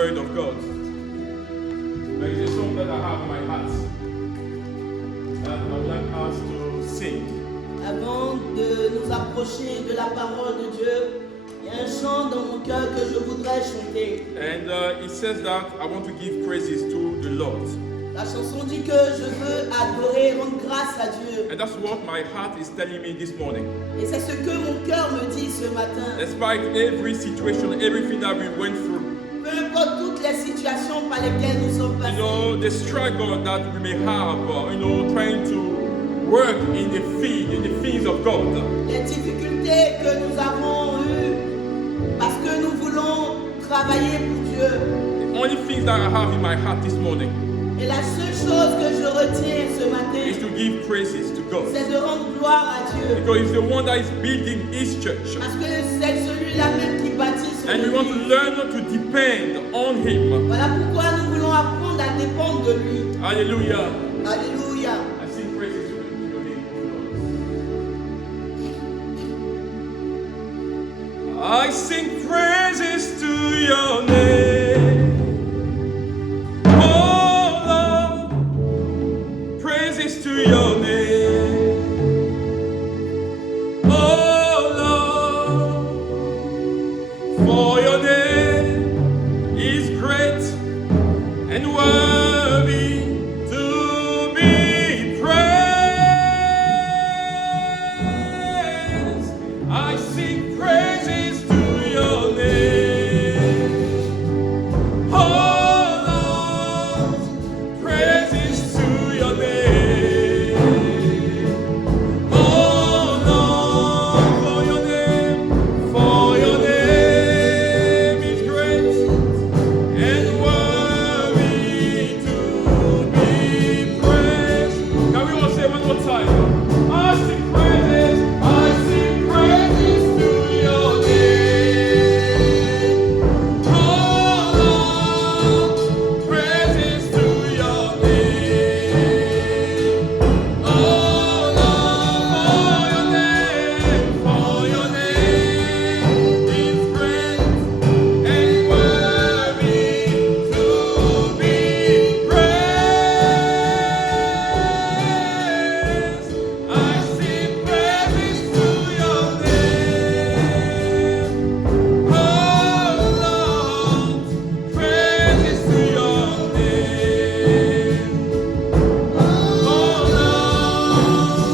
Word of God. There is a song that I have in my heart that I would like us to sing. Avant de nous approcher de la parole de Dieu, il y a un chant dans mon cœur que je voudrais chanter. And it says that I want to give praises to the Lord. La chanson dit que je veux adorer, rendre grâce à Dieu. And that's what my heart is telling me this morning. Et c'est ce que mon cœur me dit ce matin. Despite every situation, everything that we went through, Peu importe toutes les situations par lesquelles nous sommes passés. the struggle that we may have, trying to work in the fields of God. Les difficultés que nous avons eues parce que nous voulons travailler pour Dieu. The only things that I have in my heart this morning Et la seule chose que je retiens ce is matin, to give praises to God. c'est de rendre gloire à Dieu. Because He's the one that is building His church. Parce que c'est celui-là même qui bâtit son And we want to église. learn to depend on Him. Voilà pourquoi nous voulons apprendre à dépendre de lui. Hallelujah. Alléluia. I sing praises to your name, O Lord. I sing praises to your name. Oh Lord, praises to your name. Oh Lord, for your name is great and worthy to be praised. I sing praises to your name. Oh Lord, praises to your name. Oh Lord, for your name is great and worthy to be praised. Can we all say one more time? I sing praises to your name. Oh Lord, praises to your name. Oh Lord, for your name is great and worthy to be praised. I sing praises to your name. Oh Lord, praises to your name. Oh Lord,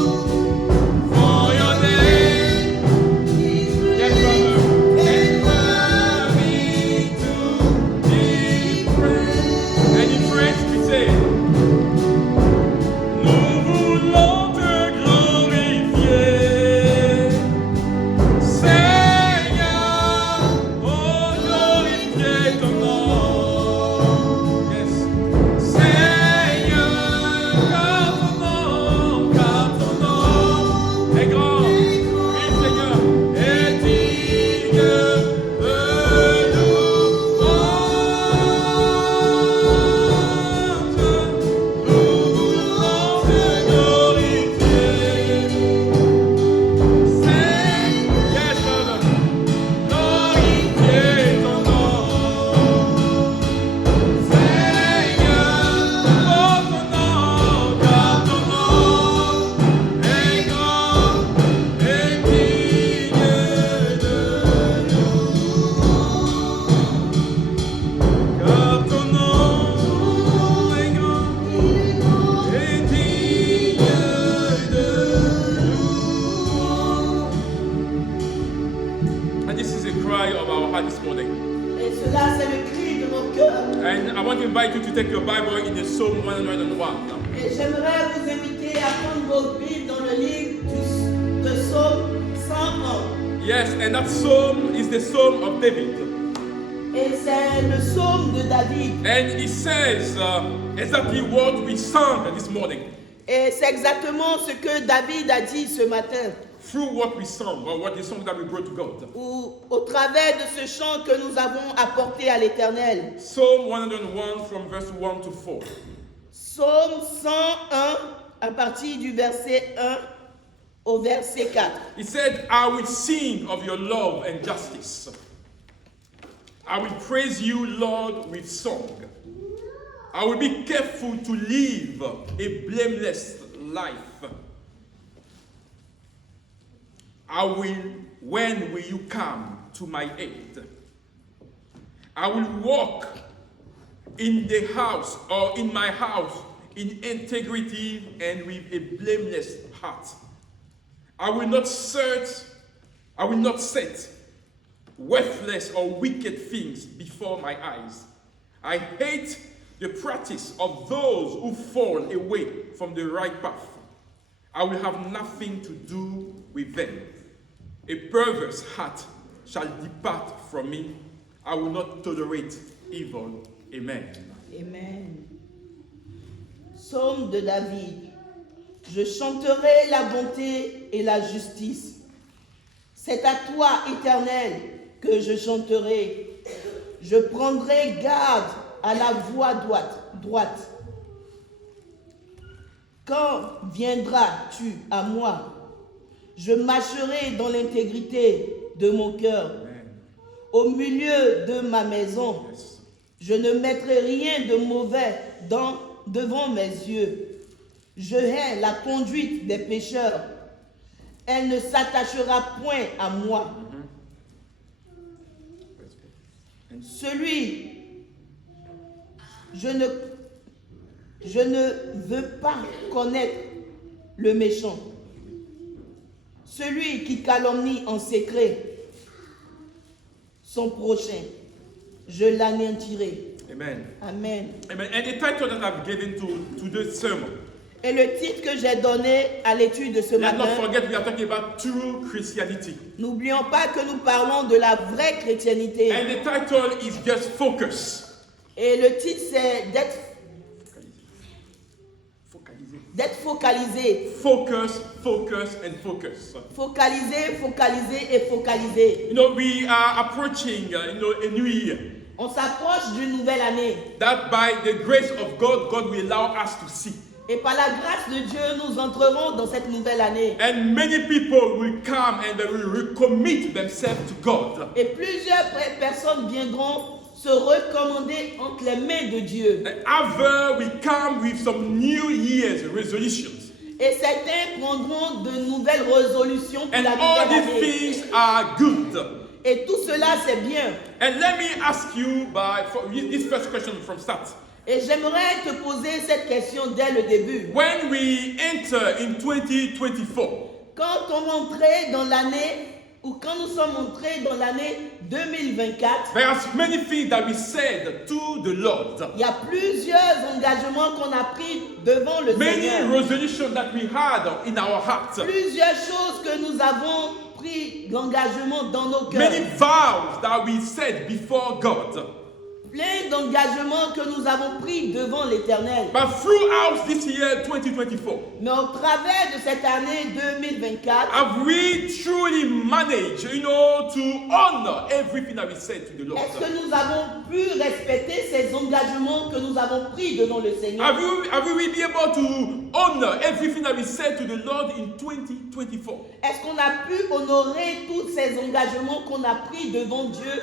for your name. Yes, brother. And worthy to be praised. And in French we say, nous voulons te glorifier, Seigneur, oh glorifier ton nom. Yes. Seigneur, car ton nom est grand. Oui, Seigneur, est digne de louange. Nous voulons te glorifier. Yes, Father. Glorifier ton nom. Seigneur, oh ton nom, car ton nom est grand et digne de louange. Car ton nom est grand et digne de louange. And this is a cry of our heart this morning. Et cela, c'est le cri de mon cœur. And I want to invite you to take your Bible in the Psalm 101. Et j'aimerais vous inviter à prendre vos Bibles dans le livre de Psaume 101. Yes, and that psalm is the Psalm of David. Et c'est le psaume de David. And it says exactly what we sang this morning. Et c'est exactement ce que David a dit ce matin. Through what we sang, or what the song that we brought to God. Au travers de ce chant que nous avons apporté à l'Éternel. Psalm 101 from verse 1 to 4. Psaume 101 à partir du verset 1 au verset 4. He said, I will sing of your love and justice. I will praise you, Lord, with song. I will be careful to live a blameless life. When will you come to my aid? I will walk in the house or in my house in integrity and with a blameless heart. I will not set worthless or wicked things before my eyes. I hate the practice of those who fall away from the right path. I will have nothing to do with them. A perverse heart shall depart from me. I will not tolerate evil. Amen. Amen. Psaume de David. Je chanterai la bonté et la justice. C'est à toi, Éternel, que je chanterai. Je prendrai garde à la voie droite. Quand viendras-tu à moi? Je marcherai dans l'intégrité de mon cœur. Au milieu de ma maison, je ne mettrai rien de mauvais devant mes yeux. Je hais la conduite des pécheurs. Elle ne s'attachera point à moi. Je ne veux pas connaître le méchant. Celui qui calomnie en secret son prochain, je l'anéantirai. Amen. Amen. Amen. And the title that I've given to this sermon, Et le titre que j'ai donné à l'étude de ce let's matin, not forget we are talking about true Christianity. n'oublions pas que nous parlons de la vraie chrétienté. And the title is just focus. Et le titre c'est d'être focalisé. Focus, focus, and focus. Focalisé, focalisé et focalisé. You know, we are approaching, a new year. On s'approche d'une nouvelle année. That by the grace of God, God will allow us to see. Et par la grâce de Dieu, nous entrerons dans cette nouvelle année. And many people will come and they will recommit themselves to God. Et plusieurs personnes viendront se recommander entre les mains de Dieu. And other will come with some New Year's resolutions. Et certains prendront de nouvelles résolutions pour And la all nouvelle these année. things are good. Et tout cela, c'est bien. And let me ask you for this first question from start. Et j'aimerais te poser cette question dès le début. When we enter in 2024, Quand on entrait dans l'année, ou quand nous sommes entrés dans l'année 2024, there are many things that we said to the Lord. il y a plusieurs engagements qu'on a pris devant le Many Seigneur. resolutions that we had in our hearts. Plusieurs choses que nous avons pris d'engagement dans nos cœurs. Many vows that we said before God. Plein d'engagements que nous avons pris devant l'Éternel. But throughout this year 2024, Mais au travers de cette année 2024, have we truly managed, to honor everything that we said to the Lord? est-ce que nous avons pu respecter ces engagements que nous avons pris devant le Seigneur? Have we been able to honor everything that we said to the Lord in 2024? Est-ce qu'on a pu honorer tous ces engagements qu'on a pris devant Dieu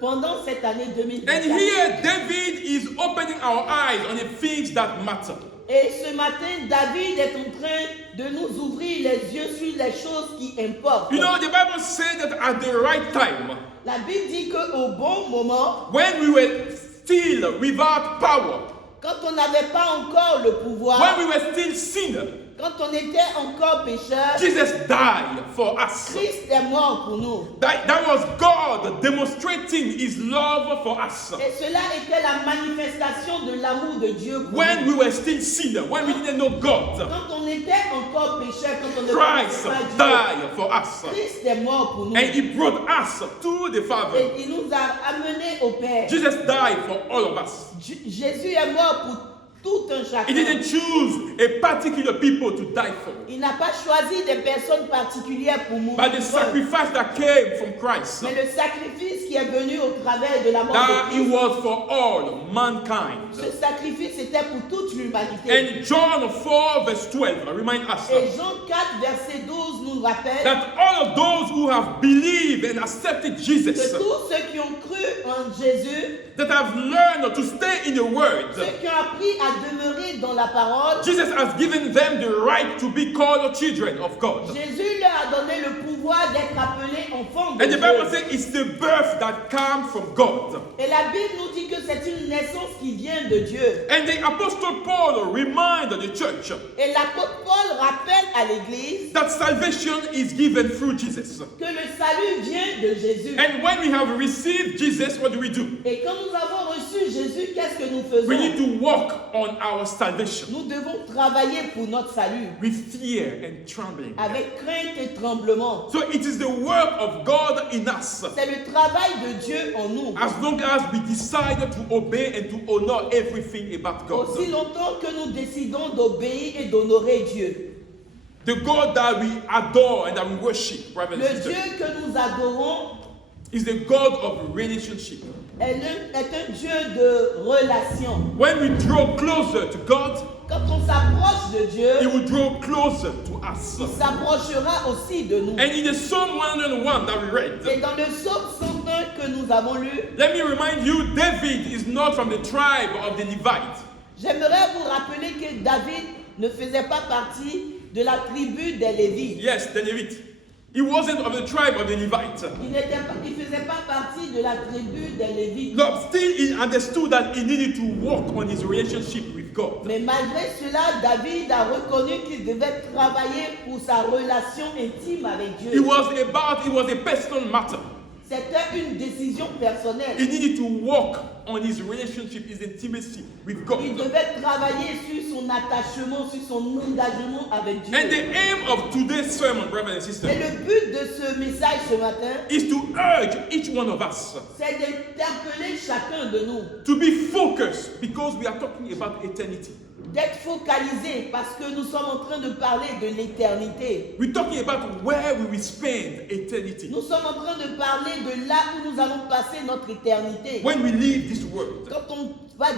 pendant cette année And 2024? here David is opening our eyes on the things that matter. Et ce matin, David est en train de nous ouvrir les yeux sur les choses qui importent. The Bible says that at the right time, La Bible dit qu'au bon moment, when we were still without power, quand on n'avait pas encore le pouvoir, when we were still sinners, quand on était encore pécheur, Jesus died for us. Christ est mort pour nous. That was God demonstrating his love for us. Et cela était la manifestation de l'amour de Dieu pour When nous. we were still sinners, when we didn't know God, Quand on était encore pécheur, quand on ne Christ connaissait pas Dieu, died for us. Christ est mort pour nous. And he brought us to the Father. Et il nous a amenés au Père. Jesus died for all of us. Jésus est mort pour tout un He chacun. didn't choose a particular people to die for. Il n'a pas choisi des personnes particulières pour mourir. But the sacrifice that came from Christ, Mais le sacrifice qui est venu au travers de la mort that de it Christ, was for all mankind. ce sacrifice était pour toute l'humanité. And John 4 verse 12 remind us Et Jean 4, verset 12 nous rappelle that all of those who have believed and accepted Jesus, que tous ceux qui ont cru en en Jésus, that have learned to stay in the Word, ceux qui ont appris à demeurer dans la parole, Jesus has given them the right to be called children of God. Jésus leur a donné le pouvoir d'être appelés enfants de And the Bible Dieu. says it's the birth that comes from God. Et la Bible nous dit que c'est une naissance qui vient de Dieu. And the Apostle Paul reminded the church Et l'apôtre Paul rappelle à l'Église that salvation is given through Jesus. que le salut vient de Jésus. And when we have received Jesus, what do? Et quand nous avons reçu Jésus, qu'est-ce que nous We need faisons? to work on our salvation Nous devons travailler pour notre salut with fear and trembling. avec crainte et tremblement. So it is the work of God in us. C'est le travail de Dieu en nous. As long as we decide to obey and to honor everything about God. Aussi longtemps que nous décidons d'obéir et d'honorer Dieu. The God that we adore and that we worship, brothers Le and Dieu sisters, que nous adorons is the God of relationship. est un Dieu de relation. When we draw closer to God, Quand on s'approche de He Dieu, will draw closer to us. il s'approchera aussi de nous. And in the Psalm 101 that we read, Et dans le psaume 101 que nous avons lu, let me remind you, David is not from the tribe of the Levites. j'aimerais vous rappeler que David ne faisait pas partie de la tribu des Lévites. Yes, the Levite. He wasn't of the tribe of the Levites. Il ne faisait pas partie de la tribu des Lévites. No, still he understood that he needed to work on his relationship with God. Mais malgré cela, David a reconnu qu'il devait travailler pour sa relation intime avec It Dieu. was a personal matter. C'était une décision personnelle. He needed to work on his relationship, his intimacy with God. Il devait travailler sur son attachement, sur son engagement avec Dieu. And the aim of today's sermon, brothers and Et sisters, le but de ce message ce matin, is to urge each one of us c'est d'interpeller chacun de nous, to be focused because we are talking about eternity. d'être focalisé parce que nous sommes en train de parler de l'éternité. We're talking about where we will spend eternity Nous sommes en train de parler de là où nous allons passer notre éternité. when we leave this world Quand on va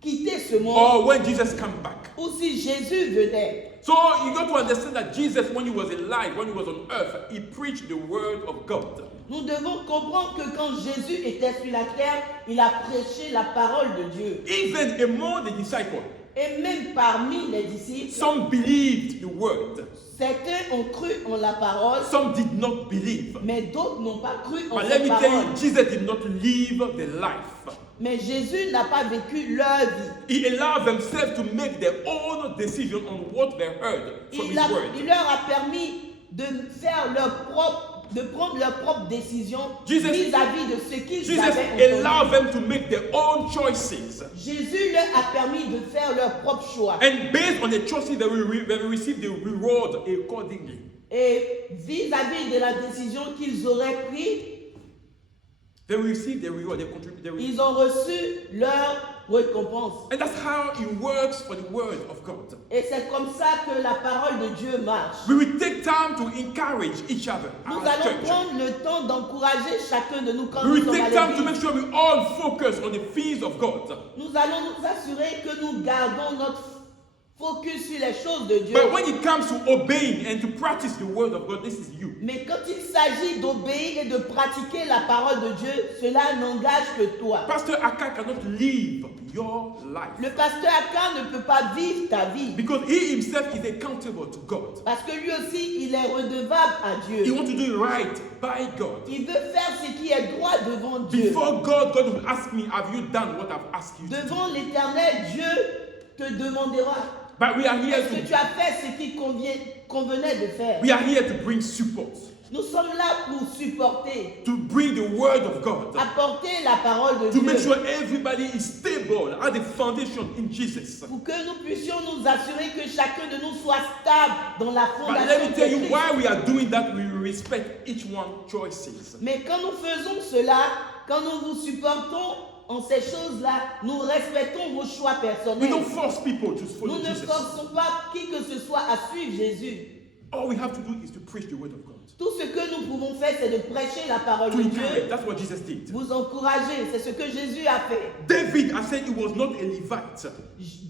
quitter ce monde, or when Jesus comes back. ou si Jésus venait. So you got to understand that Jesus, when he was alive, when he was on earth, he preached the word of God. Nous devons comprendre que quand Jésus était sur la terre, il a prêché la parole de Dieu. Even among the disciples, Et même parmi les disciples, some believed the word, certains ont cru en la parole, some did not believe. mais d'autres n'ont pas cru en But let cette me tell parole. you, Jesus did not live the life. Mais Jésus n'a pas vécu leur vie. He allowed themselves to make their own decision on what they heard from Il his word. leur a permis de faire de prendre leur propre décision Jesus- vis-à-vis de ce qu'ils Jesus avaient allowed entendu. them to make their own choices. Jésus leur a permis de faire leur propre choix. And based on the choices they will receive the reward accordingly. Et vis-à-vis de la décision qu'ils auraient prise, They will receive the reward, ils ont reçu leur récompense. And that's how it works for the word of God. Et c'est comme ça que la parole de Dieu marche. We will take time to encourage each other Nous as allons church. prendre le temps d'encourager chacun de nous quand We nous will sommes take à time to make l'église. sure we all focus on the things of God. Nous allons nous assurer que nous gardons notre focus sur les choses de Dieu. But when it comes to obeying and to practice the word of God, this is you. Mais quand il s'agit d'obéir et de pratiquer la parole de Dieu, cela n'engage que toi. Pastor Aka cannot live your life Le pasteur Aka ne peut pas vivre ta vie because he himself is accountable to God. parce que lui aussi, il est redevable à He Dieu. wants to do it right by God. Il veut faire ce qui est droit devant Dieu. Before God, God will ask me, have you done what I've asked you to do? Devant l'Éternel, Dieu te demandera, But we are here est-ce que to tu as fait ce qui convenait de faire? we are here to bring support, Nous sommes là pour supporter, to bring the word of God, apporter la parole de to make Dieu, sure everybody is stable at the foundation in Jesus. pour que nous puissions nous assurer que chacun de nous soit stable dans la But let fondation me tell de you Christ. why we are doing that. We respect each one's choices. Mais quand nous faisons cela, quand nous vous supportons en ces choses-là, nous respectons vos choix We personnels. don't force people to Nous follow ne Jesus. forçons pas qui que ce soit à suivre Jésus. All we have to do is to preach the word of God. Tout ce que nous pouvons faire, c'est de prêcher la parole To de encourage. Dieu, That's what Jesus did. vous encourager. C'est ce que Jésus a fait. David, I said he was not a Levite,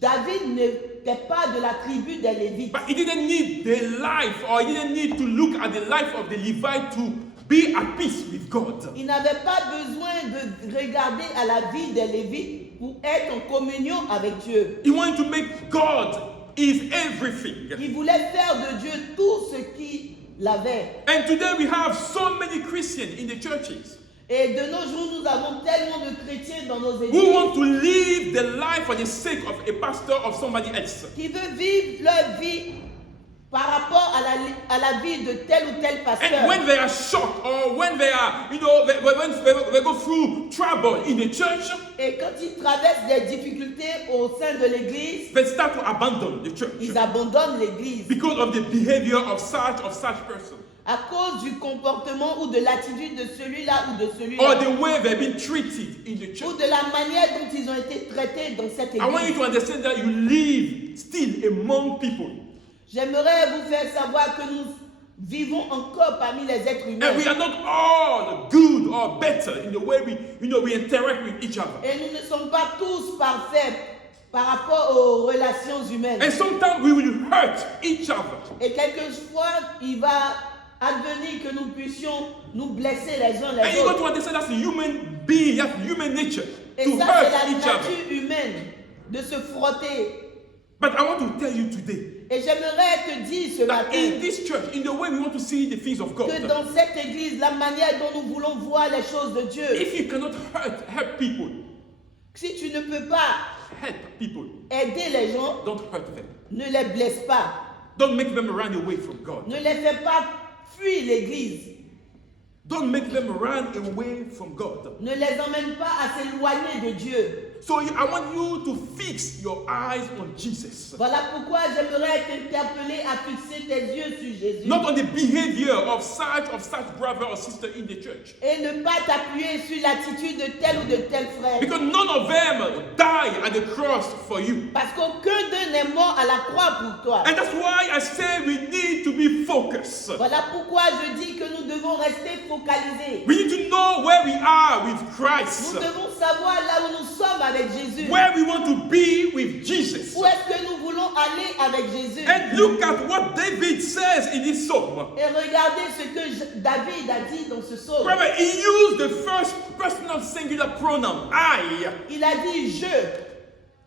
David n'était pas de la tribu des Lévites. but he didn't need the life, or he didn't need to look at the life of the Levite to be at peace with God. Il n'avait pas besoin regarder à la vie des Lévites pour être en communion avec Dieu. He wanted to make God is everything. Il voulait faire de Dieu tout ce qu'il avait. And today we have so many Christians in the churches Et de nos jours, nous avons tellement de chrétiens dans nos who églises want to live their life for the sake of a pastor of somebody else. qui veulent vivre leur vie par rapport à la vie de tel ou tel And pasteur. when they are shocked or when they are, when they go through trouble in the church, Et quand ils traversent des difficultés au sein de l'église, they start to abandon the church ils abandonnent l'église because of the behavior of such person, à cause du comportement ou de l'attitude de celui-là ou de or celui-là, the way they've been treated in the ou church. de la manière dont ils ont été traités dans cette I want you église. to understand that you live still among people. J'aimerais vous faire savoir que nous vivons encore parmi les êtres humains. And we are not all good or better in the way we interact with each other. Et nous ne sommes pas tous parfaits par rapport aux relations humaines. And sometimes we will hurt each other. Et quelquefois, il va advenir que nous puissions nous blesser les uns And les you got autres. to understand that's a human being, that's human nature Et to ça, c'est hurt la each other. nature humaine de se frotter. But I want to tell you today Et j'aimerais te dire ce that in matin this church, in the way we want to see the things of God, que dans cette église, la manière dont nous voulons voir les choses de Dieu, if you cannot help people, si tu ne peux pas help people, aider les gens, don't hurt them. ne les blesse pas. Don't make them run away from God. Ne les fais pas fuir l'église. Don't make them run away from God. Ne les emmène pas à s'éloigner de Dieu. So I want you to fix your eyes on Jesus. Voilà pourquoi j'aimerais t'interpeller à fixer tes yeux sur Jésus. Not on the behavior of such brother or sister in the church. Et ne pas t'appuyer sur l'attitude de tel ou de tel frère. Because none of them died at the cross for you. Parce qu'aucun d'eux n'est mort à la croix pour toi. And that's why I say we need to be focused. Voilà pourquoi je dis que nous devons rester focalisés. We need to know where we are with Nous Christ. devons savoir là où nous sommes avec Jésus. Where we want to be with Jesus. Où est-ce que nous voulons aller avec Jésus? And look at what David says in this psalm. Et regardez ce que David a dit dans ce psaume. Remember, he used the first personal singular pronoun, I. Il a dit je.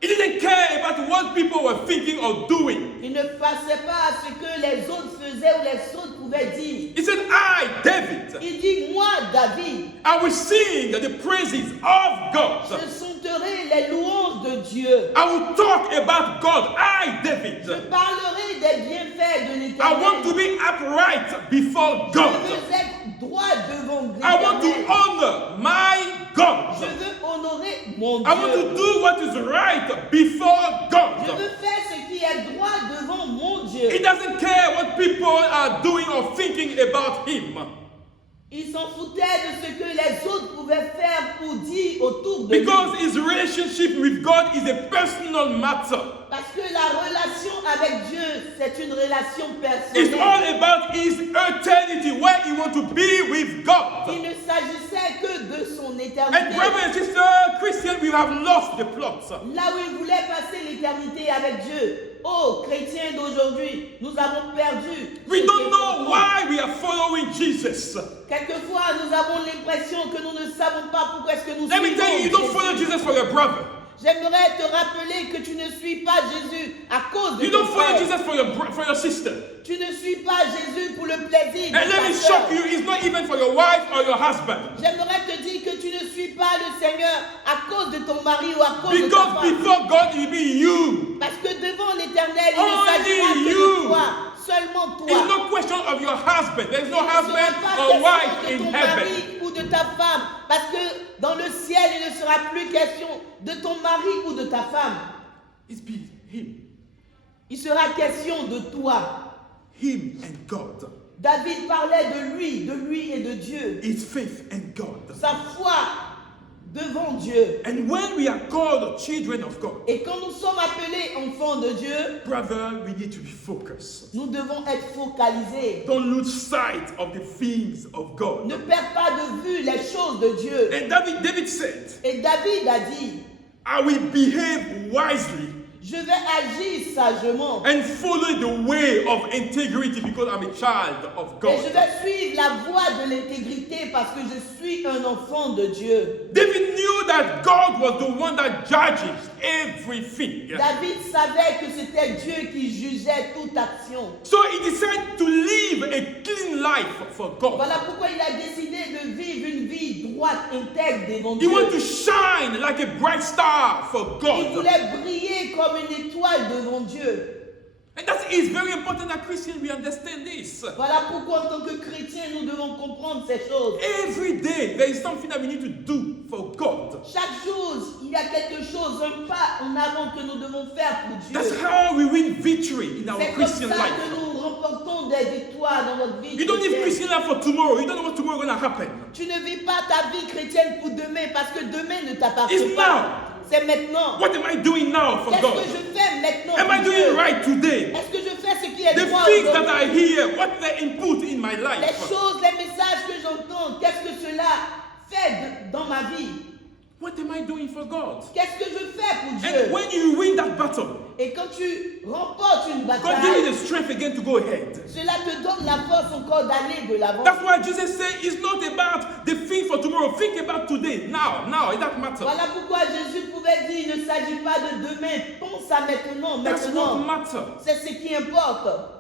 He didn't care about what people were thinking or doing. Il ne pensait pas à ce que les autres faisaient ou les autres pouvaient dire. He said, I, David, Il dit, moi, David, I will sing the praises of God. je chanterai les louanges de Dieu. I will talk about God. I, David, Je parlerai des bienfaits de I want to l'Éternel. be upright before Je God. veux être droit devant I want to l'Éternel. honor my Je God. veux honorer mon I want to Dieu. do what is right before Je God. veux faire ce qui est droit devant mon Dieu. He doesn't care what people are doing or thinking about him. Il s'en foutait de ce que les autres pouvaient faire ou dire autour de lui. Because his relationship with God is a personal matter. Parce que la relation avec Dieu, c'est une relation It's personnelle. all about his eternity, where he wants to be with God. Il ne s'agissait que de son And éternité. brother and sister, Christian, we have lost the plot. Là où il voulait passer l'éternité avec Dieu. Oh, chrétiens d'aujourd'hui, nous avons perdu. We ce don't qui est know important. why we are following Jesus. Quelquefois, nous avons l'impression que nous ne savons pas pourquoi est-ce que nous Let me tell you, you don't follow Jésus. Jesus for your brother. J'aimerais te rappeler que tu ne suis pas Jésus à cause de You ton don't follow frère. Jesus for your sister. Tu ne suis pas Jésus pour le plaisir de And let ta me sœur. shock you, it's not even for your wife or your husband. J'aimerais te dire que tu ne suis pas le Seigneur à cause de ton mari ou à cause de ta Because femme. before God, it will be you. Parce que devant l'Éternel, il ne Only s'agira que you. de toi, seulement toi. It's no question of your husband. There is no Il ne sera husband pas or question wife de in ton heaven. mari ou de ta femme. Parce que dans le ciel, il ne sera plus question de ton mari ou de ta femme. It's be him. Il sera question de toi. Him and God. David parlait de lui et de Dieu. His faith and God. Sa foi devant Dieu. And when we are called children of God, Et quand nous sommes appelés enfants de Dieu, brother, we need to be focused. nous devons être focalisés. Don't lose sight of the things of God. Ne perds pas de vue les choses de Dieu. And David said, Et David a dit, I will behave wisely je vais agir sagement. and follow the way of integrity because I'm a child of Et God. je vais suivre la voie de l'intégrité parce que je suis un enfant de Dieu. David that God was the one that judges everything. David savait que c'était Dieu qui jugeait toute action. So he decided to live a clean life for God. Voilà pourquoi il a décidé de vivre une vie droite, intègre devant He Dieu. wanted to shine like a bright star for Il God. voulait briller comme une étoile devant Dieu. And that is very important that Christians we understand this. Voilà pourquoi en tant que chrétiens, nous devons comprendre ces choses. Every day there is something that we need to do for God. Chaque jour, il y a quelque chose, un pas en avant que nous devons faire pour That's Dieu. how we win victory in our C'est comme Christian ça life. que nous remportons des victoires dans notre vie You don't live chrétienne. Christian life for tomorrow. You don't know what tomorrow is going to happen. Tu ne vis pas ta vie chrétienne pour demain parce que demain ne t'appartient It's pas. now. C'est maintenant. What am I doing now for Qu'est-ce God? que je fais maintenant Am I pour doing Dieu? right today? Est-ce que je fais ce qui est The droit things that aujourd'hui? I hear, what they input in my Les life. choses, les messages que j'entends, qu'est-ce que cela fait dans ma vie? What am I doing for God? Qu'est-ce que je fais pour And Dieu? when you win that battle, Et quand tu remportes une God give bataille, you the strength again to go ahead. cela te donne la force encore d'aller de l'avant. That's why Jesus said it's not about the thing for tomorrow. Think about today, now. It doesn't matter. Voilà pourquoi Jésus pouvait dire, il ne s'agit pas de demain, pense à maintenant, That's what maintenant. matters. C'est ce qui importe.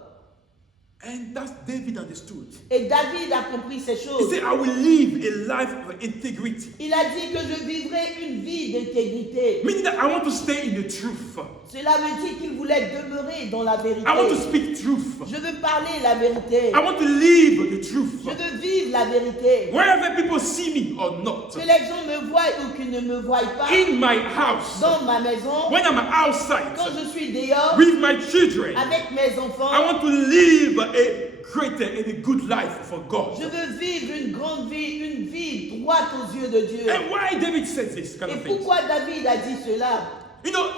And that's David understood. Et David a compris ces He choses. said, I will live a life of integrity. Il a dit que je vivrai une vie d'intégrité. Meaning that I want to stay in the truth. Cela veut dire qu'il voulait demeurer dans la vérité. I want to speak truth. Je veux parler la vérité. I want to live the truth. Je veux vivre la vérité. Wherever people see me or not. Que les gens me voient ou qu'ils ne me voient pas. In my house. Dans ma maison. When I'm outside. Quand je suis dehors. With my children. Avec mes enfants. I want to live a greater and a good life for God. Je veux vivre une grande vie, une vie droite aux yeux de Dieu. And why David says this kind Et of thing? pourquoi David a dit cela? You know,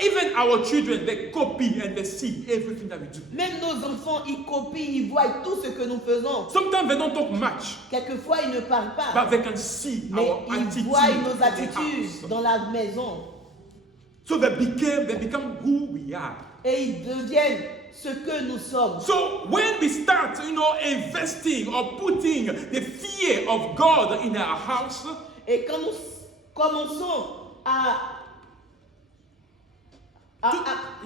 even our children, they copy and they see everything that we do. Même nos enfants, ils copient, ils voient tout ce que nous faisons. Sometimes they don't talk much, Quelquefois, ils ne parlent pas. but they can see Mais our ils attitude voient in nos the attitudes house. dans la maison. So they become who we are. Et ils deviennent ce que nous sommes. So when we start, investing or putting the fear of God in our house, Et quand nous commençons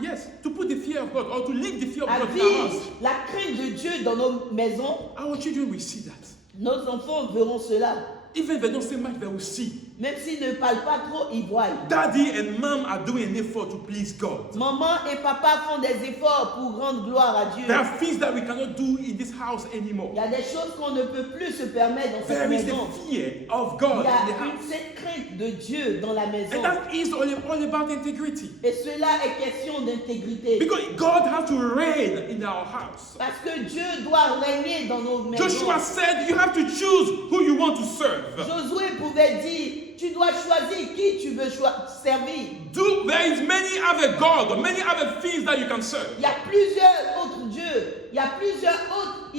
yes, to put the fear of God or to live the fear of à God in our vivre house, la crainte de Dieu dans nos maisons, our children will see that. nos enfants verront cela. Even if they don't say much, they will see. Même s'ils ne parlent pas trop, ils voient. Daddy and mom are doing an effort to please God. Maman et papa font des efforts pour rendre gloire à Dieu. There are things that we cannot do in this house Il anymore. y a des choses qu'on ne peut plus se permettre dans cette There is maison. the fear of Il God y a in the house. cette crainte de Dieu dans la maison. And that is all about integrity. Et cela est question d'intégrité. Because God has to reign in our house. Parce que Dieu doit régner dans nos maisons. Joshua said you have to choose who you want to serve. Josué pouvait dire, tu dois choisir qui tu veux servir. There is many other gods, many other things that you can serve. Il y a plusieurs autres dieux. Il y a plusieurs autres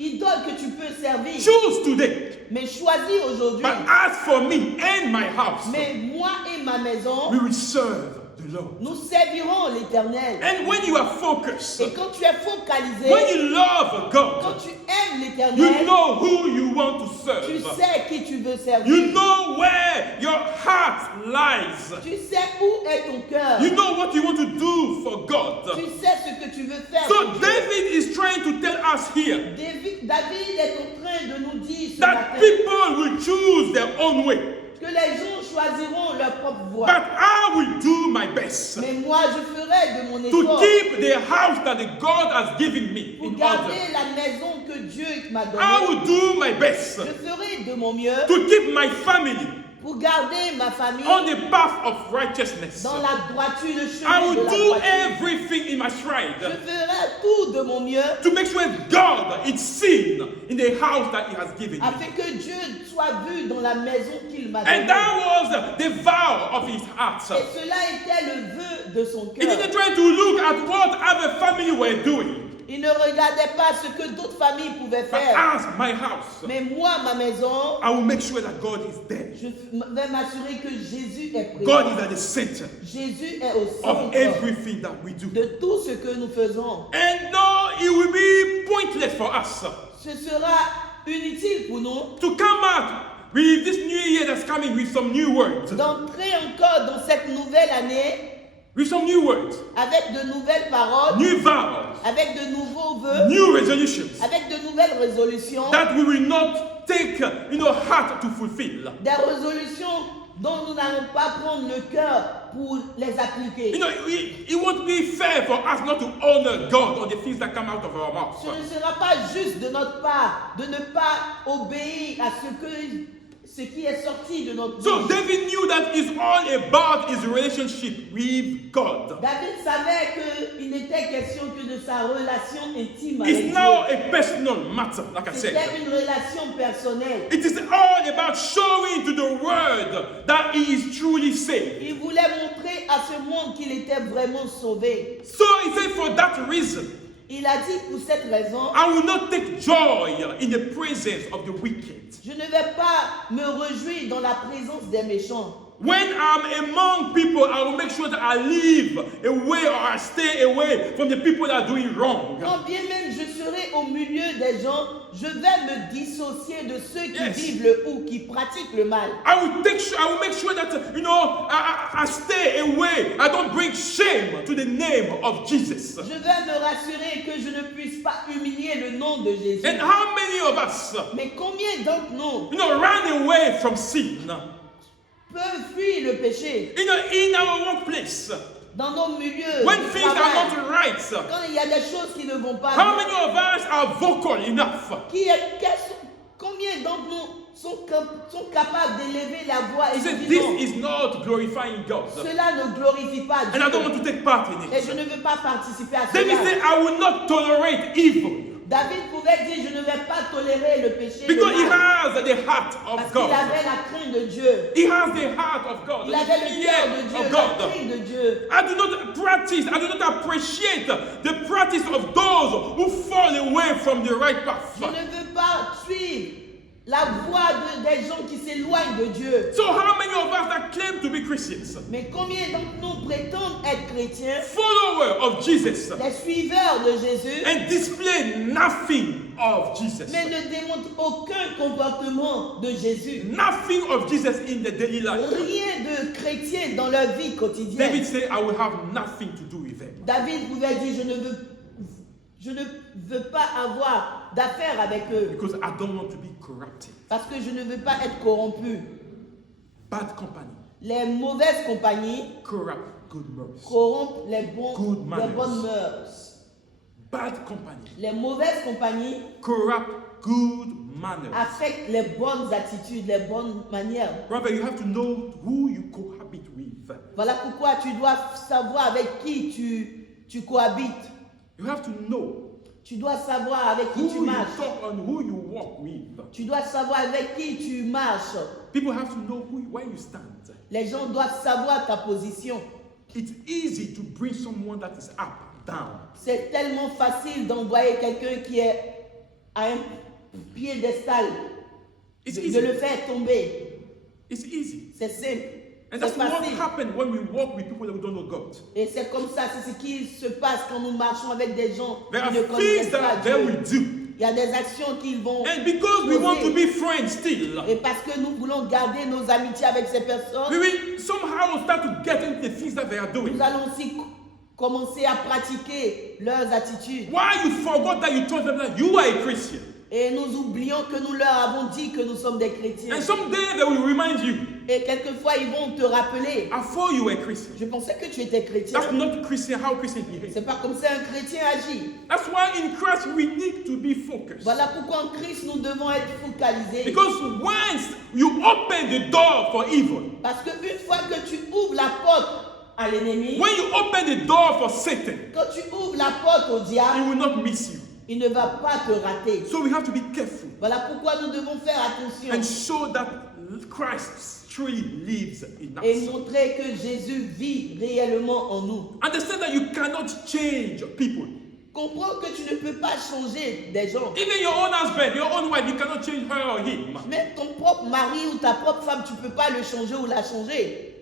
idoles que tu peux servir. Choose today. Mais choisis aujourd'hui. But as for me and my house, Mais moi et ma maison, we will serve the Lord. nous servirons l'Éternel. And when you are focused, Et quand tu es focalisé, when you love quand God, tu aimes you l'Éternel, know who you want to tu serve. sais qui tu veux servir. You know where your heart lies. Tu sais où est ton cœur. You know what you want to do for Tu God. sais ce que tu veux faire. So pour Dieu. David is trying to tell us here David est en train de nous dire ce that matin people will choose their own way. que les gens choisiront leur propre voie. But I will do my best Mais moi, je ferai de mon to effort keep the house that the God has given me pour in garder order. la maison que Dieu m'a I donnée. will do my best Je ferai de mon mieux to keep my family pour garder ma famille on the path of righteousness. dans la droiture, le I chemin de will la do droiture. everything in my Je stride ferai tout de mon mieux to make sure God is seen in the house that He has given me. afin que Dieu soit vu dans la maison qu'il m'a And donnée. that was the vow of his heart. Et cela était le vœu de son He cœur. didn't try to look at what other family were doing, Il ne regardait pas ce que d'autres familles pouvaient but faire. as my house, Mais moi, ma maison, I will make sure that God is there. je vais m'assurer que Jésus est présent. God is at the center Jésus est au of centre everything that we do. de tout ce que nous faisons. And no, it will be pointless for us Ce sera inutile pour nous to come out with this new year that's coming with some new words. d'entrer encore dans cette nouvelle année With some new words, avec de nouvelles paroles, new vows, avec de nouveaux vœux, new resolutions avec de nouvelles résolutions, that we will not take, heart to fulfill. des résolutions dont nous n'allons pas prendre le cœur pour les appliquer. It won't be fair for us not to honor God on the things that come out of our mouths. Ce ne sera pas juste de notre part de ne pas obéir à ce qui est sorti de notre So bouche. David knew that it's all about his relationship with God. David savait qu'il n'était question que de sa relation intime avec It's Dieu. now a personal matter, like I said. C'était une relation personnelle. It is all about showing to the world that he is truly saved. Il voulait montrer à ce monde qu'il était vraiment sauvé. So he said, for that reason, Il a dit pour cette raison, I will not take joy in the presence of the wicked. je ne vais pas me réjouir dans la présence des méchants. When I'm among people, I will make sure that I live away or I stay away from the people that are doing wrong. Quand bien même je serai au milieu des gens, je vais me dissocier de ceux qui Yes. vivent le ou qui pratiquent le mal. I will make sure that I stay away. I don't bring shame to the name of Jesus. Je vais me rassurer que je ne puisse pas humilier le nom de Jésus. And how many of us, Mais combien d'entre nous run away from sin? peuvent fuir le péché In our workplace, dans nos milieux when de things are travail, not right, quand il y a des choses qui ne vont pas how bien? many of us are vocal enough? Combien d'entre nous sont capables d'élever la voix et He de said, dire non, this is not glorifying God. cela ne glorifie pas And I don't want Dieu to take part in et je it. ne veux pas participer à David cela. said, I will not tolerate evil. David pouvait dire je ne vais pas tolérer le péché, le Because he mal, has the heart parce of qu'il God. avait la crainte de Dieu. He has the heart of God. Il The avait le cœur de fear Dieu, of la God. crainte de Dieu. I do not appreciate the practice of those who fall away from the right path. Je ne veux pas suivre la voie des gens qui s'éloignent de Dieu. So how many of us that claim to be Christians, Mais combien d'entre nous prétendent être chrétiens, follower of Jesus, les suiveurs de Jésus, and display nothing of Jesus? mais ne démontrent aucun comportement de Jésus? Nothing of Jesus in the daily life. Rien de chrétien dans leur vie quotidienne. David said, I will have nothing to do with them. David pouvait dire, je ne veux pas avoir d'affaires avec eux, Because I don't want to be corrupted. parce que je ne veux pas être corrompu. Bad company Les mauvaises compagnies corrupt good manners. corrompent les Good manners. bonnes mœurs. Bad company Les mauvaises compagnies corrupt good manners. affectent les bonnes attitudes, les bonnes manières. Brother, you have to know who you cohabit with. Voilà pourquoi tu dois savoir avec qui tu cohabites. You have to know Tu dois savoir avec qui who tu you marches. talk and who you walk with. Tu dois savoir avec qui tu marches. People have to know where you stand. Les gens doivent savoir ta position. It's easy to bring someone that is up down. C'est tellement facile d'envoyer quelqu'un qui est à un piédestal, It's de easy. le faire tomber. It's easy. C'est simple. And C'est that's what facile. happens when we walk with people that we don't know God. Et c'est comme ça, c'est ce qui se passe quand nous marchons avec des gens There qui ne are connaissent things pas that they will Dieu. do. Il y a des actions qu'ils vont And because we want to be friends still, et parce que nous voulons garder nos amitiés avec ces personnes, we will somehow start to get into the things that they are doing. nous allons aussi commencer à pratiquer leurs attitudes. Why you forgot that you told them that you are a Christian? Et nous oublions que nous leur avons dit que nous sommes des chrétiens. And someday they will remind you, Et quelquefois, ils vont te rappeler, I thought you were a Christian. je pensais que tu étais chrétien. That's not Christian, how Christians behave. C'est pas comme ça un chrétien agit. That's why in Christ we need to be focused. Voilà pourquoi en Christ, nous devons être focalisés. Because once you open the door for evil, Parce qu'une fois que tu ouvres la porte à l'ennemi, when you open the door for Satan, quand tu ouvres la porte au he diable, will not miss you. il ne va pas te rater. So we have to be careful Voilà pourquoi nous devons faire attention and show that Christ truly lives in et us. montrer que Jésus vit réellement en nous. Understand that you cannot change people. Comprends que tu ne peux pas changer des gens. Even your own husband, your own wife, you cannot change her or him. Mais ton propre mari ou ta propre femme, tu ne peux pas le changer ou la changer.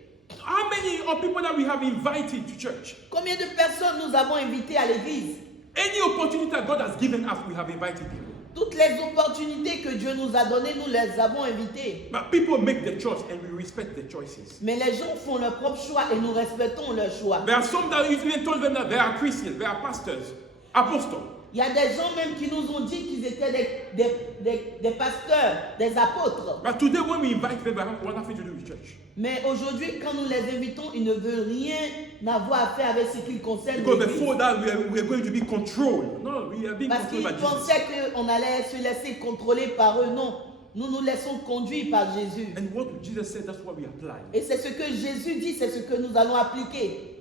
How many of people that we have invited to church? Combien de personnes nous avons invitées à l'église? Any opportunity that God has given us, we have invited people. Toutes les opportunités que Dieu nous a données, nous les avons invitées. But people make their choice and we respect their choices. Mais les gens font leur propre choix et nous respectons leur choix. There are some that even told them that they are Christians, they are pastors, apostles. Il y a des gens même qui nous ont dit qu'ils étaient des pasteurs, des apôtres. But today when we invite them, they want nothing to do with church. Mais aujourd'hui, quand nous les invitons, ils ne veulent rien avoir à faire avec ce qui concerne Because l'Église. before that, we are going to be controlled. No, we are being Parce qu'ils controlled by Jesus. pensaient qu'on allait se laisser contrôler par eux. Non, nous nous laissons conduire par Jésus. And what Jesus said, that's what we apply. Et c'est ce que Jésus dit, c'est ce que nous allons appliquer.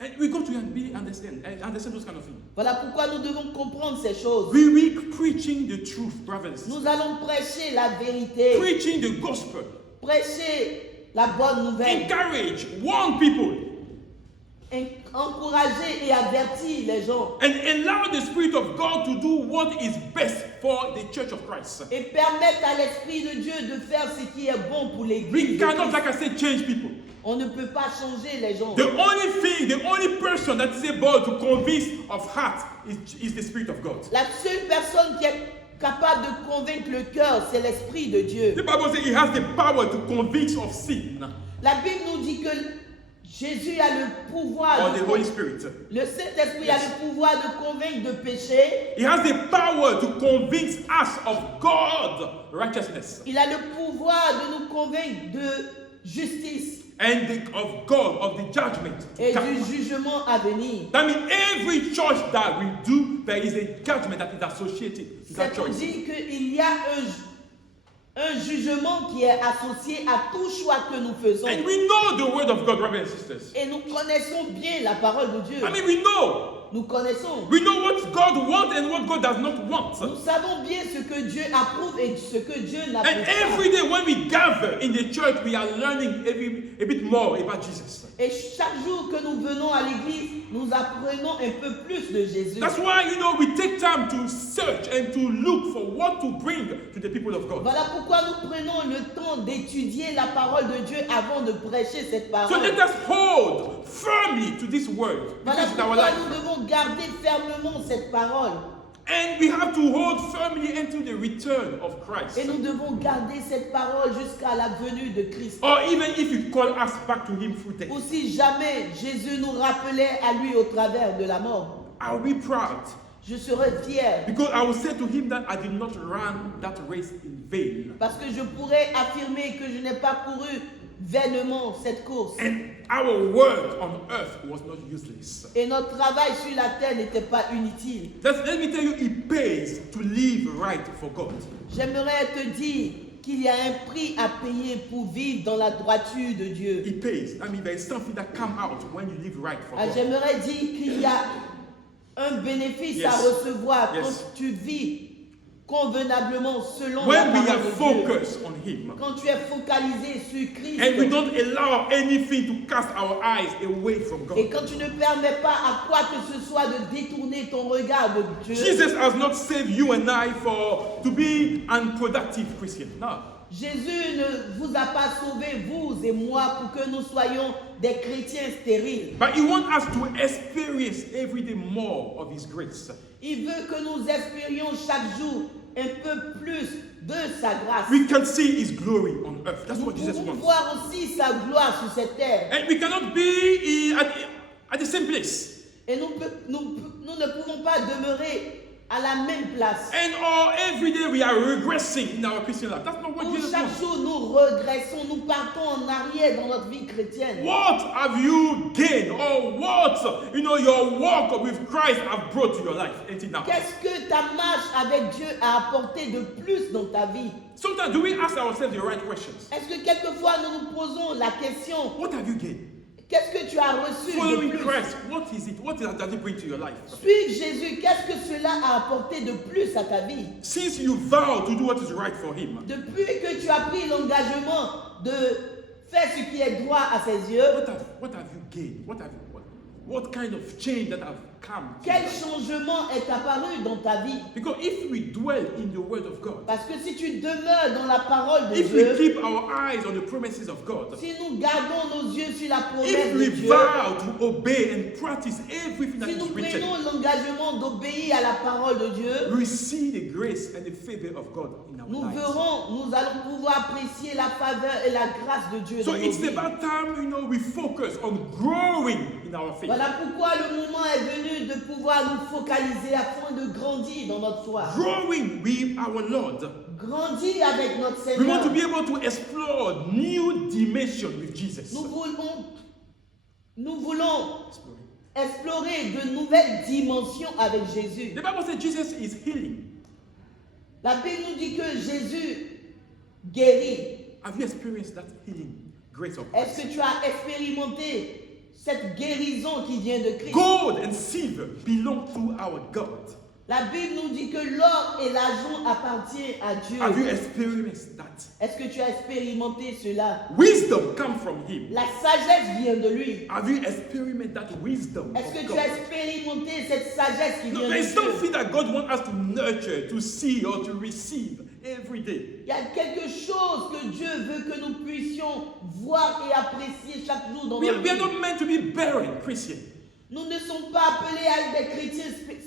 And we go to understand those kind of things. Voilà pourquoi nous devons comprendre ces choses. We preaching the truth, brothers. Nous allons prêcher la vérité, Preaching the gospel. prêcher la bonne nouvelle, Encourage, warn people. encourager et avertir les gens. And allow the Spirit of God to do what is best for the Church of Christ. Et permettre à l'Esprit de Dieu de faire ce qui est bon pour We l'Église. cannot, like I said, change people. On ne peut pas changer les gens. The only person that is able to convince of heart is the Spirit of God. La seule personne qui est capable de convaincre le cœur, c'est l'Esprit de Dieu. The Bible says he has the power to convince of sin. La Bible nous dit que Jésus a le pouvoir, Or the Holy Spirit. le Saint-Esprit a le pouvoir de convaincre de péché. He has the power to convince us of God's righteousness Il a le pouvoir de nous convaincre de justice and of God, of the judgment. et du jugement à venir. That means every choice that we do, there is a judgment that is associated with C'est that pour choice. dire qu'il y a un jugement qui est associé à tout choix que nous faisons. And we know the word of God, brothers and sisters. Et nous connaissons bien la parole de Dieu. I mean, we know. Nous connaissons. We know what God wants and what God does not want. Nous savons bien ce que Dieu approuve et ce que Dieu n'approuve And pas. every day when we gather in the church, we are learning a bit more about Jesus. Et chaque jour que nous venons à l'église, nous apprenons un peu plus de Jésus. That's why, we take time to search and to look for what to bring to the people of God. Voilà pourquoi nous prenons le temps d'étudier la parole de Dieu avant de prêcher cette So parole. let us hold firmly to this word Voilà because it's our pourquoi life. nous devons garder fermement cette parole. And we have to hold firmly into the return of Christ. Et nous devons garder cette parole jusqu'à la venue de Christ. Or even if you call us back to Him through death. Ou si jamais Jésus nous rappelait à lui au travers de la mort, I'll be proud je serais fier. because I will say to Him that I did not run that race in vain. Parce que je pourrais affirmer que je n'ai pas couru vainement cette course. And our work on earth was not useless. Et notre travail sur la terre n'était pas inutile. Let me tell you, it pays to live right for God. J'aimerais te dire qu'il y a un prix à payer pour vivre dans la droiture de Dieu. It pays. I mean, there is something that comes out when you live right for God. J'aimerais dire qu'il y a un bénéfice Yes. à recevoir Yes. quand tu vis convenablement selon When la we are parole de Dieu. focused on Him Quand tu es focalisé sur Christ. and we don't allow anything to cast our eyes away from Et God. quand tu ne permets pas à quoi que ce soit de détourner ton regard de Dieu. Jesus has not saved you and I to be unproductive Christians. No. Jésus ne vous a pas sauvés, vous et moi, pour que nous soyons des chrétiens stériles. But He wants us to experience every day more of His grace. Il veut que nous expérions chaque jour un peu plus de sa grâce. We can see His glory on earth. That's Nous what Jesus pouvons wants. voir aussi sa gloire sur cette terre. And we cannot be at the same place. Et nous ne pouvons pas demeurer à la même place. And every day we are regressing in our Christian life. That's not what Où Jesus chaque wants. jour nous regressons, nous partons en arrière dans notre vie chrétienne. What have you gained, or what your walk with Christ have brought to your life until now? Qu'est-ce que ta marche avec Dieu a apporté de plus dans ta vie? Sometimes do we ask ourselves the right questions? Est-ce que quelquefois nous nous posons la question, What have you gained? qu'est-ce que tu as reçu de Following plus? Christ, what is it? What does it bring to your life? Suivre Jésus, qu'est-ce que cela a apporté de plus à ta vie? Since you vow to do what is right for Him, Depuis que tu as pris l'engagement de faire ce qui est droit à ses yeux, what have you gained? What kind of change that have come. to Quel life. changement est apparu dans ta vie? Because if we dwell in the word of God, Parce que si tu demeures dans la parole de if we Dieu, keep our eyes on the promises of God, si nous gardons nos yeux sur la promesse if de we Dieu, vow to obey and practice everything that si is nous written, prenons l'engagement d'obéir à la parole de Dieu, we see the grace and the favor of God in our nous lives. verrons, nous allons pouvoir apprécier la faveur et la grâce de Dieu So dans nos it's vies. about time, we focus on growing in our faith. Voilà pourquoi le moment est venu de pouvoir nous focaliser afin de grandir dans notre foi. Growing with our Lord. Grandir avec notre We want to Seigneur. be able to explore new dimension with Jesus. Nous voulons explorer de nouvelles dimensions avec Jésus. The Bible says Jesus is healing. La Bible nous dit que Jésus guérit. Have you experienced that healing grace of Est-ce Christ? que tu as expérimenté cette guérison qui vient de Christ? Gold and silver belong to our God. La Bible nous dit que l'or et l'argent appartiennent à Dieu. Have you experienced that? Est-ce que tu as expérimenté cela? Wisdom comes from Him. La sagesse vient de lui. Have you experienced that wisdom Est-ce que of tu as God? expérimenté cette sagesse qui No, vient there de is Dieu? something that God wants us to nurture, to see, or to receive every day. Il y a quelque chose que Dieu veut que nous puissions voir et apprécier chaque jour dans We notre are vie. not meant to be barren Christians. Nous ne sommes pas appelés à être des chrétiens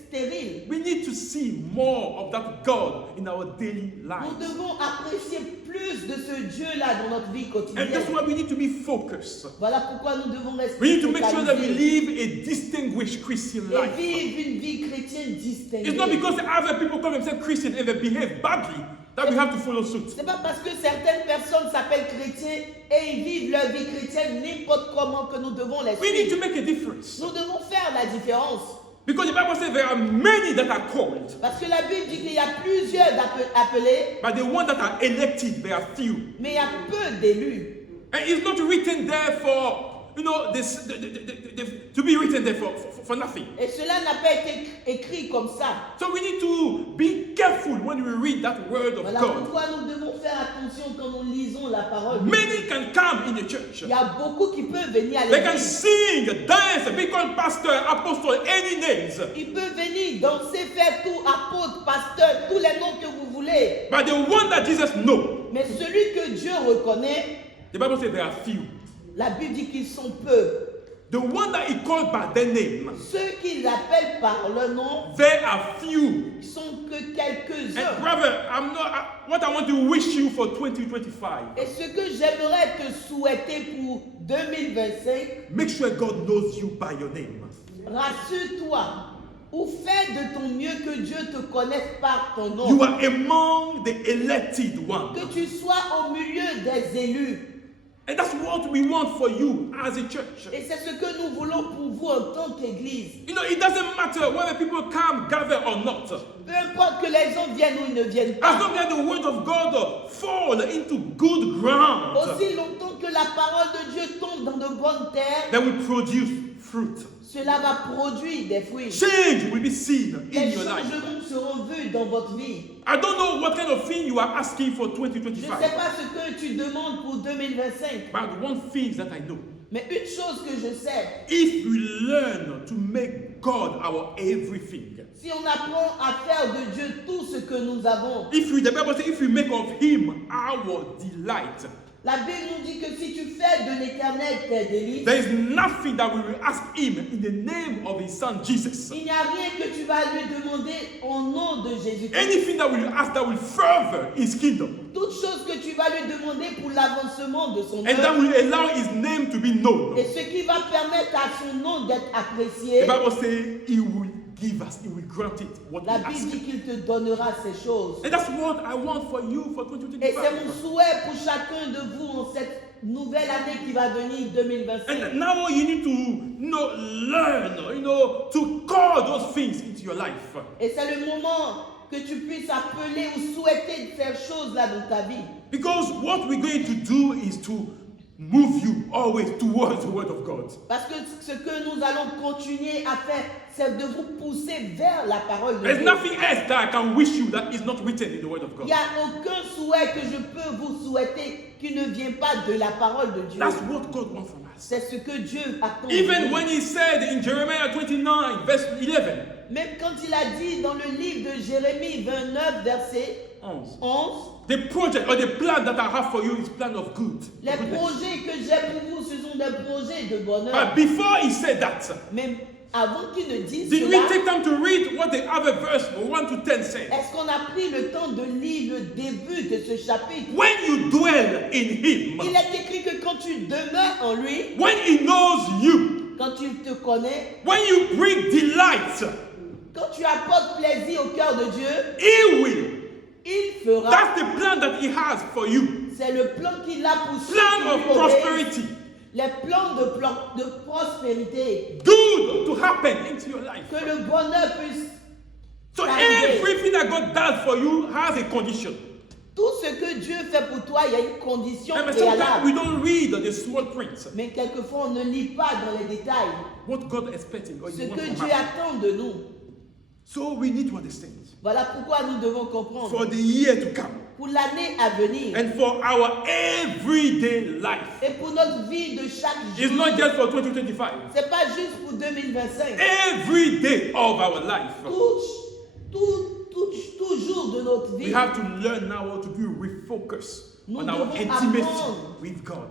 stériles. We need to see more of that God in our daily Nous lives. devons apprécier plus de ce Dieu-là dans notre vie And that's quotidienne. why we need to be focused. Voilà pourquoi nous devons rester We need to make sure that we focalisés live a distinguished Christian et life. vivre une vie chrétienne distinguée. It's not because other people call themselves Christian and they behave badly that we have to follow suit. C'est pas parce que certaines personnes s'appellent chrétiens et ils vivent leur vie chrétienne n'importe comment que nous devons les We need to suivre. make a difference. Nous devons faire la différence. Because the Bible says there are many that are called, Parce que la Bible dit qu'il y a plusieurs appelés, but the ones that are elected, there are few. mais il y a peu d'élus. And it's not written there for, to be written there for nothing. Et cela n'a pas été écrit comme ça. So we need to be careful when we read that word of Voilà God. pourquoi nous devons faire attention quand nous lisons la parole. Many can come in the church. Il y a beaucoup qui peuvent venir à They can l'église. sing, dance, be called pastor, apostle, any names. Ils peuvent venir danser, faire tout, apôtre, pasteur, tous les noms que vous voulez. But the one that Jesus knows, Mais celui que Dieu reconnaît, the Bible says there are few. la Bible dit qu'ils sont peu. The one that he called by their name, Ceux qui l'appellent par leur nom, there are few. ils sont que And quelques-uns. brother, what I want to wish you for 2025, Et ce que j'aimerais te souhaiter pour 2025, make sure God knows you by your name. rassure-toi ou fais de ton mieux que Dieu te connaisse par ton nom. You are among the elected one. Que tu sois au milieu des élus. And that's what we want for you as a church. Et c'est ce que nous voulons pour vous en tant qu'Église. It doesn't matter whether people come, gather or not. Peu importe que les gens viennent ou ils ne viennent As pas. long as the word of God fall into good ground, Aussi longtemps que la parole de Dieu tombe dans de bonnes terres, then we produce fruit. cela va produire des fruits. Change will be seen in Les your life. changements seront vus dans votre vie. I don't know what kind of thing you are asking for Je ne 2025, sais pas ce que tu demandes pour 2025, but one thing that I know, mais une chose que je sais, if we learn to make God our everything, si on apprend à faire de Dieu tout ce que nous avons, the Bible says, if we make of Him our delight, la Bible nous dit que si tu fais de l'Éternel tes délices, there is nothing that we will ask Him in the name of His Son Jesus. il n'y a rien que tu vas lui demander au nom de Jésus-Christ. Anything that we will ask that will further His kingdom Toute chose que tu vas lui demander pour l'avancement de son and that œuvre, will allow His name to be known. et ce qui va permettre à son nom d'être apprécié, The Bible says He will give us, He will grant it what we la ask. Bible dit qu'il te donnera ces choses. And that's what I want for you for Et c'est mon 2025. souhait pour chacun de vous en cette nouvelle année qui va venir, 2025. And now you need to learn, to call those things into your life. Et c'est le moment que tu puisses appeler ou souhaiter ces choses-là dans ta vie. Because what we're going to do is to move you always towards the Word of God. Parce que ce que nous allons continuer à faire, c'est de vous pousser vers la parole de There's Dieu. nothing else that I can wish you that is not written in the Word of Il God. n'y a aucun souhait que je peux vous souhaiter qui ne vient pas de la parole de Dieu. That's what God wants from us. C'est ce que Dieu attend. Even when he said in Jeremiah 29, verse 11, Même quand il a dit dans le livre de Jérémie 29, verset 11, the project or the plan that I have for you is plan of good. les of goodness. projets que j'ai pour vous, ce sont des projets de bonheur. But before he said that, Même avant qu'il ne dise did we cela, take time to read what the other verse 1 to 10 says? est-ce qu'on a pris le temps de lire le début de ce chapitre? When you dwell in him, Il est écrit que quand tu demeures en lui, when he knows you, quand il te connaît, when you bring delight, quand tu apportes plaisir au cœur de Dieu, he will. il fera. That's the plan that he has for you. C'est le plan qu'il a pour ceux Plan qui of lui obéissent. prosperity. Les plans de prospérité. Good to happen into your life. Que le bonheur puisse So arriver. everything that God does for you has a condition. Tout ce que Dieu fait pour toi, il y a une condition And sometimes we préalable. don't read the small print. Mais quelquefois, on ne lit pas dans les détails What God is expecting or ce you want que from Dieu us. attend de nous. So we need to understand Voilà pourquoi nous devons comprendre. for the year to come Pour l'année à venir and for our everyday life. et pour notre vie de chaque It's jour. not just for 2025. C'est pas juste pour 2025. Every day of our life. Tout jour de notre We vie, have to learn now how to be refocused Nous on our devons intimacy apprendre. with God.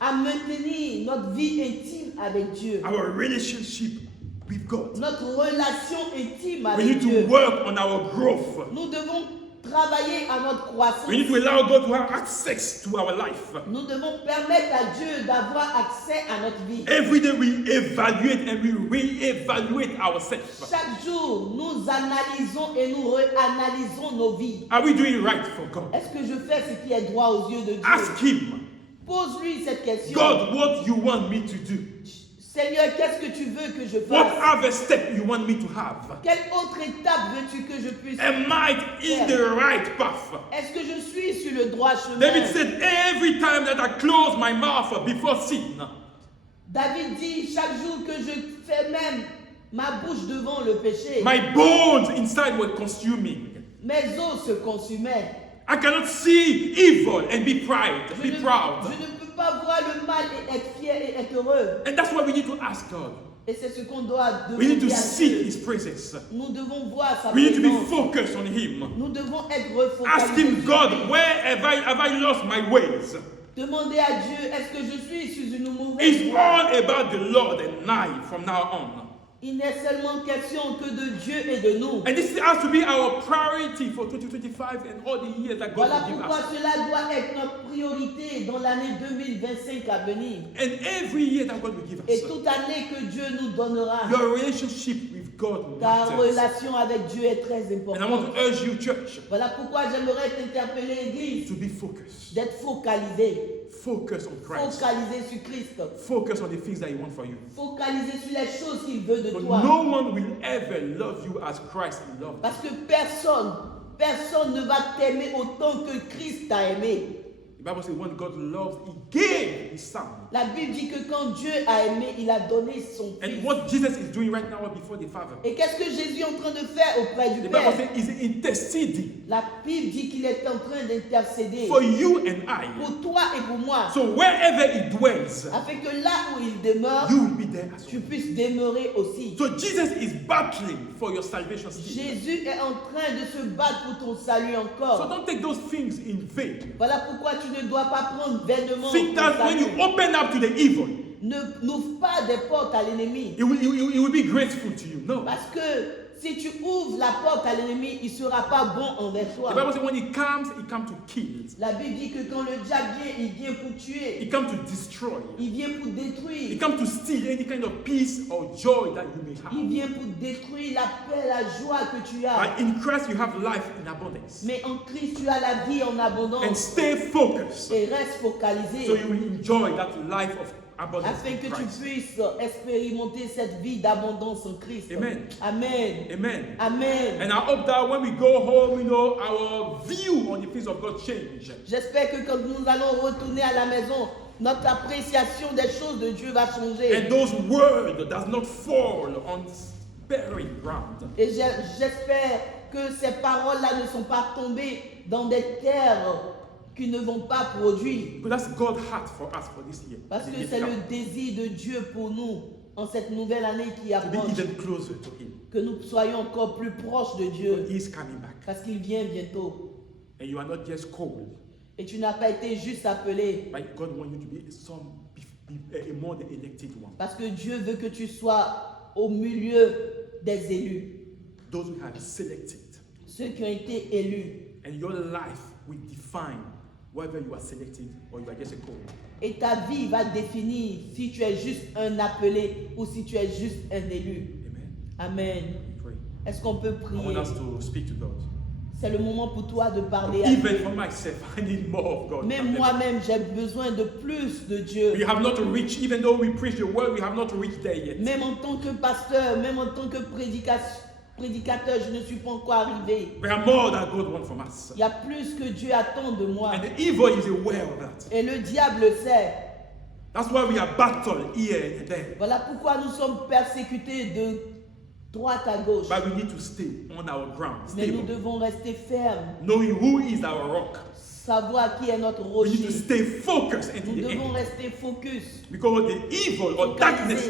à maintenir notre vie intime avec Dieu. Our relationship with God. Notre relation intime We avec need to Dieu. work on our growth. Nous devons travailler à notre croissance. We need to allow God to have access to our life. Nous devons permettre à Dieu d'avoir accès à notre vie. Every day we evaluate and we re-evaluate ourselves. Chaque jour, nous analysons et nous réanalysons nos vies. Are we doing right for God? Est-ce que je fais ce qui est droit aux yeux de Dieu? Ask Him, Pose-lui cette question. God, what you want me to do? Seigneur, qu'est-ce que tu veux que je What fasse? other step you want me to have? Quelle autre étape veux-tu que je puisse Am I in the right path? Est-ce que je suis sur le droit chemin? David said, every time that I close my mouth before sin, David dit, chaque jour que je fais même ma bouche devant le péché, my bones inside were consuming. mes os se consumaient. I cannot see evil and be proud. Je Be ne, proud. je ne peux pas voir le mal et être fier et être heureux. And that's why we need to ask God. Et c'est ce qu'on doit We need to demander à seek Dieu. His presence. Nous devons voir sa We need to be présence. focused on Him. Nous devons être Ask refocalisés. Him, sur God, lui. where have I lost my ways? Demandez à Dieu, est-ce que je suis sur une mauvaise It's voie? all about the Lord and I from now on. Il n'est seulement question que de Dieu et de nous. And this has to be our priority for 2025 and all the years that God Voilà will give pourquoi us. cela doit être notre priorité dans l'année 2025 à venir. And every year that God will give Et us. toute année que Dieu nous donnera. Your relationship with God Ta matters. relation avec Dieu est très And I want importante. to urge you, church, Voilà pourquoi j'aimerais t'interpeller, Église, to be focused. d'être focalisé. Focus on Christ. Focalisé sur Christ. Focus on the things that He wants for you. Focalisé sur les choses qu'il veut de But toi. no one will ever love you as Christ loved you. Parce que personne ne va t'aimer autant que Christ t'a aimé. The Bible says when God loves, He gave His Son. La Bible dit que quand Dieu a aimé, il a donné son And Fils. what Jesus is doing right now before the Father. Et qu'est-ce que Jésus est en train de faire auprès du The Père? Bible says He's interceding La Bible dit qu'il est en train d'intercéder for you and I. pour toi et pour moi, So wherever He dwells, afin que là où il demeure, you will be there as tu well. puisses demeurer aussi. So Jesus is battling for your salvation still. Jésus est en train de se battre pour ton salut So encore. don't take those things in vain. Voilà pourquoi tu ne dois pas prendre vainement Think ton that when you salut. open up to the evil, N'ouvre pas des portes à l'ennemi. it will be grateful to you. No. Parce que si tu ouvres la porte à l'ennemi, il ne sera pas bon envers The toi. Bible says when He comes to kill. La Bible dit que quand le diable vient, il vient pour tuer. He comes to destroy. Il vient pour He détruire. comes to steal any kind of peace or joy that you may Il have. vient pour détruire la paix, la joie que tu as. But in Christ you have life in abundance. Mais en Christ, tu as la vie en And abondance. stay focused Et reste focalisé. so you will enjoy that life of abundance Afin que in tu Christ. puisses expérimenter cette vie d'abondance en Christ. Amen. Amen. Amen. Amen. And I hope that when we go home, our view on the things of God change. J'espère que quand nous allons retourner à la maison, notre appréciation des choses de Dieu va changer. And those words does not fall on sparing ground. Et j'espère que ces paroles-là ne sont pas tombées dans des terres qui ne vont pas produire. Because that's God's heart for us for this year. Parce The que year c'est to le come. désir de Dieu pour nous en cette nouvelle année qui To be approche. even closer to Him. Que nous soyons encore plus proches de But Dieu. He's coming back. Parce qu'il vient bientôt. And you are not just called, Et tu n'as pas été juste appelé. but God wants you to be a more than elected one. Parce que Dieu veut que tu sois au milieu des élus. Those who have selected. Ceux qui ont été élus. And your life will define whether you are selected or you are just a called. Et ta vie va définir si tu es juste un appelé ou si tu es juste un élu. Amen. Amen. We pray. Est-ce qu'on peut I want prier? us to speak to God. C'est le moment pour toi de parler à Even Dieu. for myself, I need more of God. Même moi-même, j'ai besoin de plus de Dieu. We have not reached, even though we preach the word, we have not reached there yet. Même en tant que pasteur, même en tant que prédicateur, je ne suis pas encore arrivé. We are more than God wants from us. Il y a plus que Dieu attend de moi. And the evil is aware of that. Et le diable le sait. That's why we are battled here and there. Voilà pourquoi nous sommes persécutés de droite à gauche. But we need to stay on our ground, Mais nous stable, devons rester fermes, knowing who is our rock. savoir qui est notre We need to rocher. stay focused until Nous the devons end. rester focus. Because the evil or darkness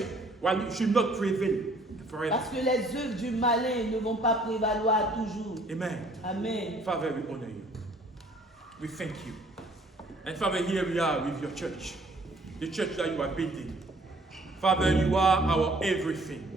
should not prevail forever. Parce que les œuvres du malin ne vont pas prévaloir toujours. Amen. Amen. Father, we honor you. We thank you. And Father, here we are with your church. The church that you are building. Father, you are our everything.